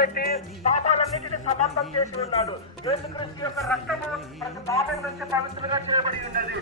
పెట్టి పాపాలన్నిటిని సమర్థం చేసి ఉన్నాడు. యేసుక్రీస్తు యొక్క రక్తము ప్రతి పాపం నుంచి పవిత్రంగా చేయబడి ఉన్నది.